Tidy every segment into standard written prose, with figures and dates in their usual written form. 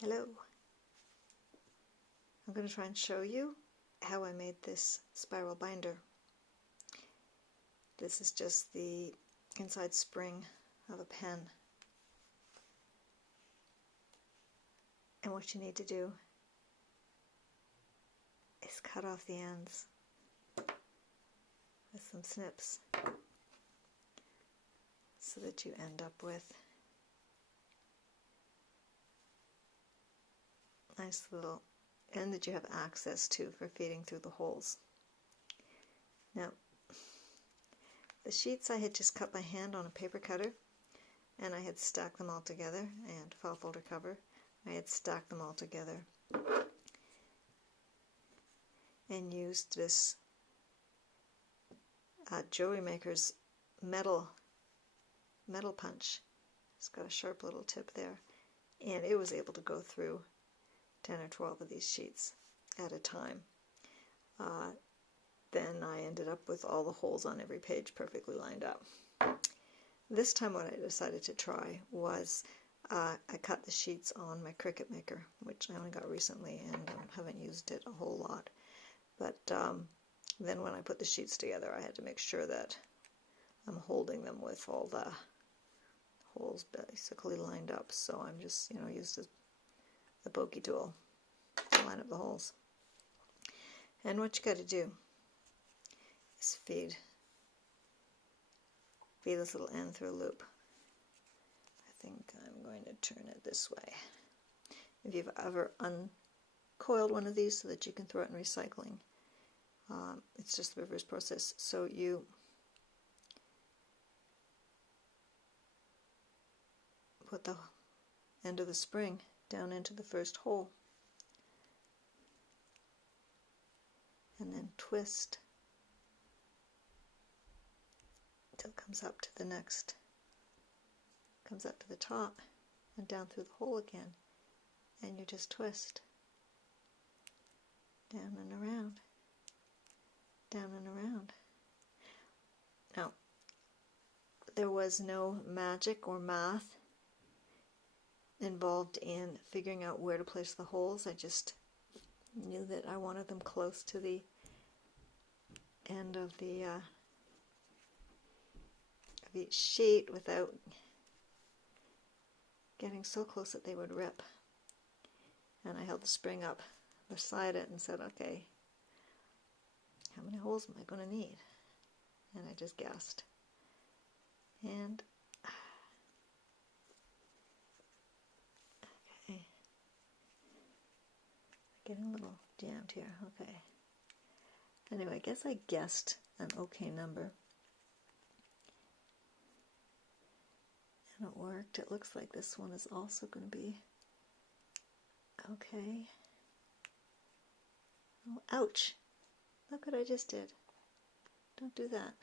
Hello. I'm going to try and show you how I made this spiral binder. This is just the inside spring of a pen. And what you need to do is cut off the ends with some snips so that you end up with a nice little end that you have access to for feeding through the holes. Now, the sheets I had just cut by hand on a paper cutter, and I had stacked them all together, and file folder cover, I had stacked them all together and used this Jewelry Maker's metal punch. It's got a sharp little tip there, and it was able to go through 10 or 12 of these sheets at a time. Then I ended up with all the holes on every page perfectly lined up. This time what I decided to try was I cut the sheets on my Cricut Maker, which I only got recently and haven't used it a whole lot. But then when I put the sheets together, I had to make sure that I'm holding them with all the holes basically lined up. So I'm just, used the pokey tool to line up the holes. And what you got to do is feed this little end through a loop. I think I'm going to turn it this way. If you've ever uncoiled one of these so that you can throw it in recycling, it's just the reverse process. So you put the end of the spring down into the first hole and then twist until it comes up to the next, comes up to the top and down through the hole again, and you just twist down and around, down and around. Now, there was no magic or math involved in figuring out where to place the holes. I just knew that I wanted them close to the end of the each sheet without getting so close that they would rip. And I held the spring up beside it and said, okay, how many holes am I going to need? And I just guessed. And okay, getting a little jammed here. Okay. Anyway, I guess I guessed an okay number. And it worked. It looks like this one is also going to be okay. Oh, ouch! Look what I just did. Don't do that.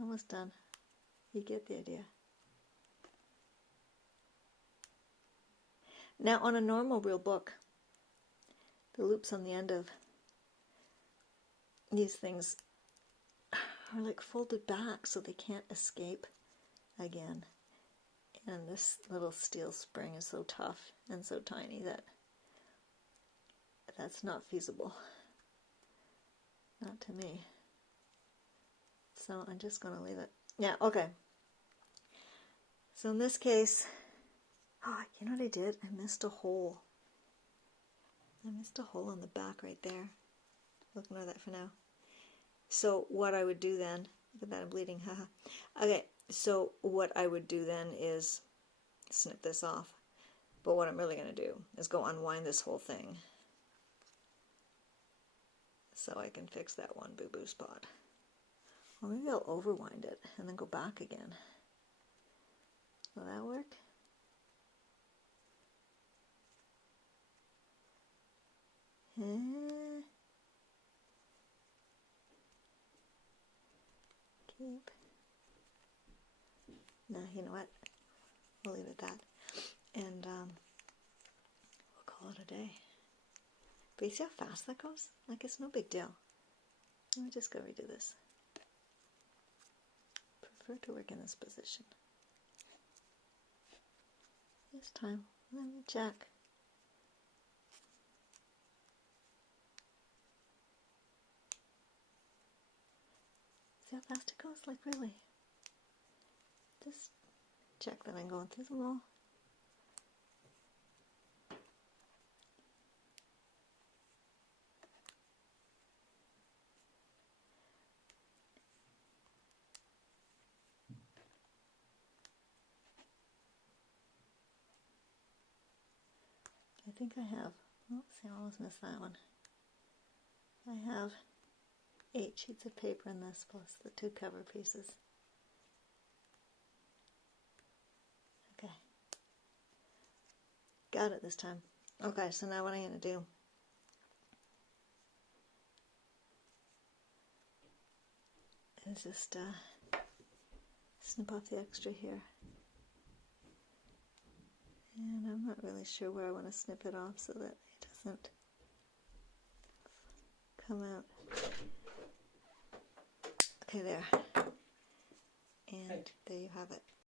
Almost done. You get the idea. Now, on a normal real book, the loops on the end of these things are like folded back so they can't escape again. And this little steel spring is so tough and so tiny that that's not feasible. Not to me. So I'm just going to leave it. Yeah, okay. So in this case, you know what I did? I missed a hole. I missed a hole on the back right there. We'll ignore that for now. So what I would do then, look at that, I'm bleeding, haha. Okay, so what I would do then is snip this off. But what I'm really going to do is go unwind this whole thing so I can fix that one boo-boo spot. Or maybe I'll overwind it and then go back again. Will that work? Keep. No, you know what? We'll leave it at that. And we'll call it a day. But you see how fast that goes? Like, it's no big deal. Let me just go redo this. Prefer to work in this position. this time. Let me check. See how fast it goes? Like, really? Just check that I'm going through them all. I think I have, oh, see, I almost missed that one. I have 8 sheets of paper in this, plus the 2 cover pieces. Okay. Got it this time. Okay, so now what I'm going to do is just snip off the extra here. And I'm not really sure where I want to snip it off so that it doesn't come out. Okay, there. And there you have it.